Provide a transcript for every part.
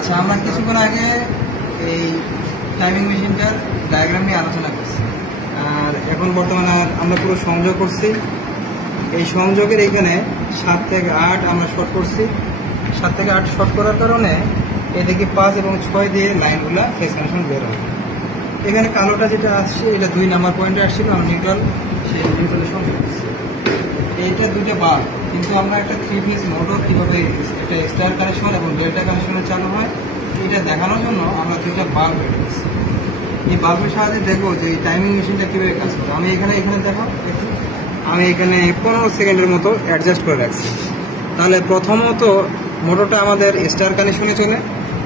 আচ্ছা, আমরা কিছুক্ষণ আগে এই টাইমিং মেশিনটার ডায়াগ্রাম নিয়ে আলোচনা করছি, আর এখন বর্তমানে আমরা পুরো সংযোগ করছি। এই সংযোগের এইখানে 7 থেকে 8 আমরা শর্ট করছি। 7 থেকে 8 শর্ট করার কারণে এদিকে 5 এবং 6 দিয়ে লাইনগুলা ফেজ কানেকশন বের হয়। এখানে কালোটা যেটা আসছে এটা 2 নাম্বার পয়েন্টে আসছিল, আমরা নিউট্রাল, সেই নিউট্রালে সংযোগ করছি। এইটা দুটো বার, কিন্তু আমরা একটা 3 পিস মোটর কীভাবে একটা স্টার কানেকশন এবং ডেল্টা কানেকশনে চালু হয় এটা দেখানোর জন্য আমরা 2টা বাল্ব রেখেছি। এই বাল্বের সাহায্যে দেখবো যে এই টাইমিং মেশিনটা কীভাবে কাজ করে। আমি এখানে দেখো, আমি এখানে 15 সেকেন্ডের মতো অ্যাডজাস্ট করে রাখছি। তাহলে প্রথমত মোটরটা আমাদের স্টার কানেকশনে চলে,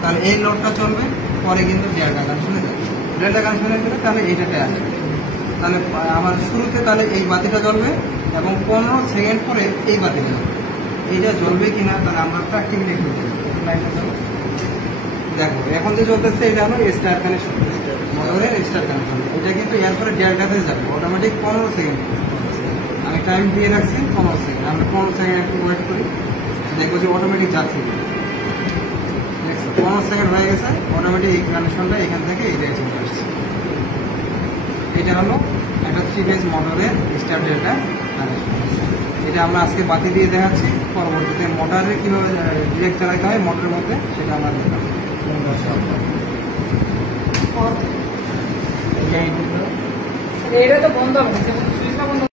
তাহলে এই লোডটা চলবে, পরে কিন্তু ডেল্টা কানেকশনে যাবে। ডেল্টা কানেকশনে গেলে তাহলে এইটাতে আসবে। তাহলে আমার শুরুতে তাহলে এই বাতিটা জ্বলবে এবং 15 সেকেন্ড পরে এই বাতিটা জ্বলবে। এইটা জ্বলবে কিনা তাহলে আমরা প্র্যাকটিক্যালি একটু দেখো। এখন যে চলতেছে এটা হলো স্টার কানেকশন, মোটরের স্টার কানেকশন। এটা কিন্তু এরপরে ডেল্টাতে যাবে অটোমেটিক 15 সেকেন্ড। আমি টাইম দিয়ে রাখছি 15 সেকেন্ড। আমরা 15 সেকেন্ড একটু ওয়েট করি, দেখবো যে অটোমেটিক যাচ্ছে। 15 সেকেন্ড হয়ে গেছে, অটোমেটিক এই কানেকশনটা এখান থেকে এই জায়গায় চলে আসছে। এটা হলো একটা 3 ফেজ মোটরের স্টার ডেল্টা কানেকশন। এটা আমরা আজকে বাতি দিয়ে দেখাচ্ছি, পরবর্তীতে মোটরে কীভাবে ডিরেক্ট চালাতে হয় মোটরের মধ্যে সেটা আমরা দেখাবো। এটা তো বন্ধ হবে, সুইচটা বন্ধ।